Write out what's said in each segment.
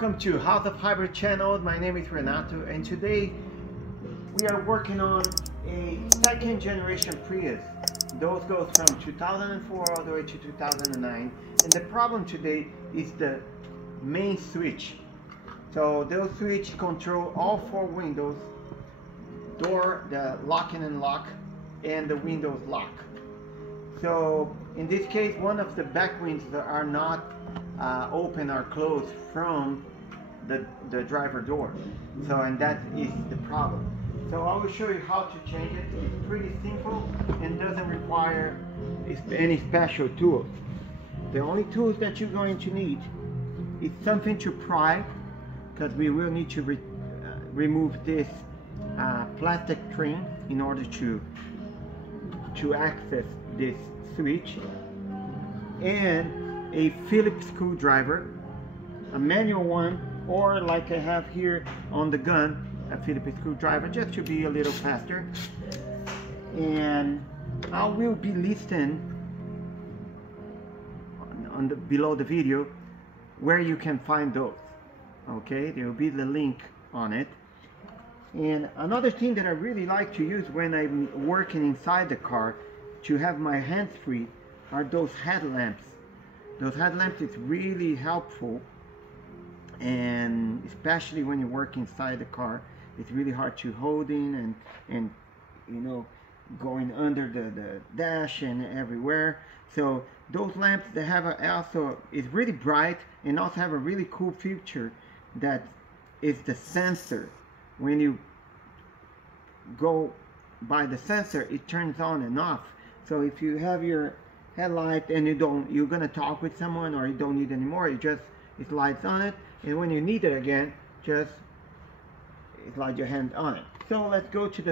Welcome to House of Hybrid channel. My name is Renato and today we are working on a second generation Prius. Those goes from 2004 all the way to 2009, and the problem today is the main switch. So those switch control all four windows, door, the lock and unlock, and the windows lock. So in this case, one of the back windows are not open or closed from the driver door. So, and that is the problem. So I will show you how to change it. It's pretty simple and doesn't require any special tools. The only tools that you're going to need is something to pry, because we will need to remove this plastic trim in order to access this switch, and a Phillips screwdriver, a manual one, or like I have here on the gun, a Phillips screwdriver, just to be a little faster. And I will be listing on the below the video where you can find those. Okay, there will be the link on it. And another thing that I really like to use when I'm working inside the car to have my hands free are those headlamps. Those headlamps is really helpful, and especially when you work inside the car, it's really hard to hold in and you know, going under the dash and everywhere. So those lamps, they have also, it's really bright, and also have a really cool feature that is the sensor. When you go by the sensor, it turns on and off. So if you have your headlight and you're gonna talk with someone, or you don't need anymore, it lights on it, and when you need it again, just slide your hand on it. So let's go to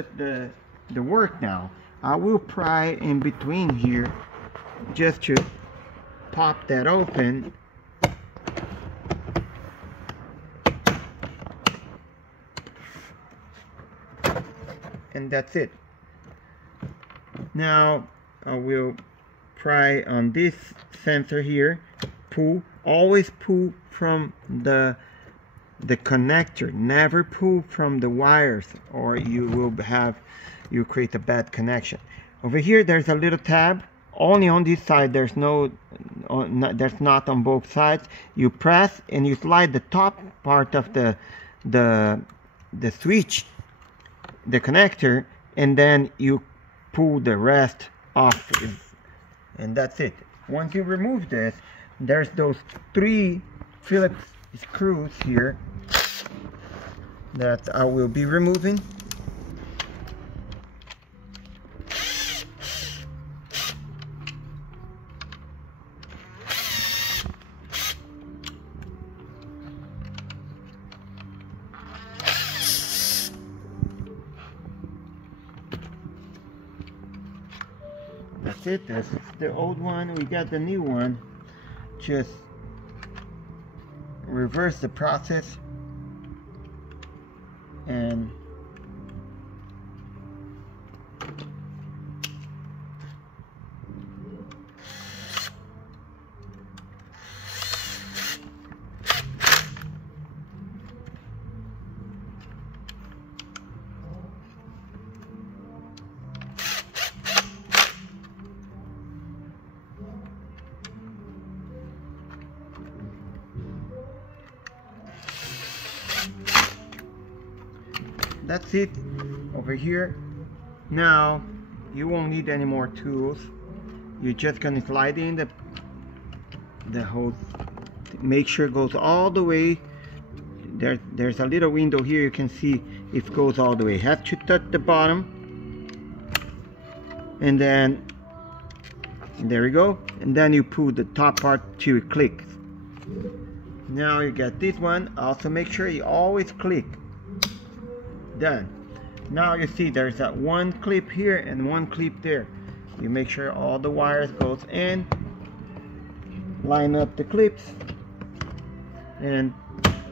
the work now. I will pry in between here just to pop that open. And that's it. Now I will pry on this sensor here. Always pull from the connector, never pull from the wires, or you create a bad connection. Over here there's a little tab, only on this side. There's not on both sides. You press and you slide the top part of the switch, the connector, and then you pull the rest off, and that's it. Once you remove this, there's those 3 Phillips screws here that I will be removing. That's it. That's the old one. We got the new one. Just reverse the process and that's it over here. Now you won't need any more tools. You're just gonna slide in the hose. Make sure it goes all the way. There's a little window here, you can see it goes all the way. Have to touch the bottom, and then there we go, and then you pull the top part till it clicks. Now you get this one. Also make sure you always click. Done. Now you see there's that one clip here and one clip there. You make sure all the wires goes in, line up the clips, and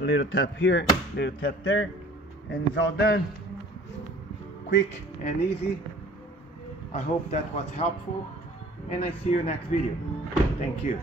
a little tap here, little tap there, and it's all done. Quick and easy. I hope that was helpful, and I see you next video. Thank you.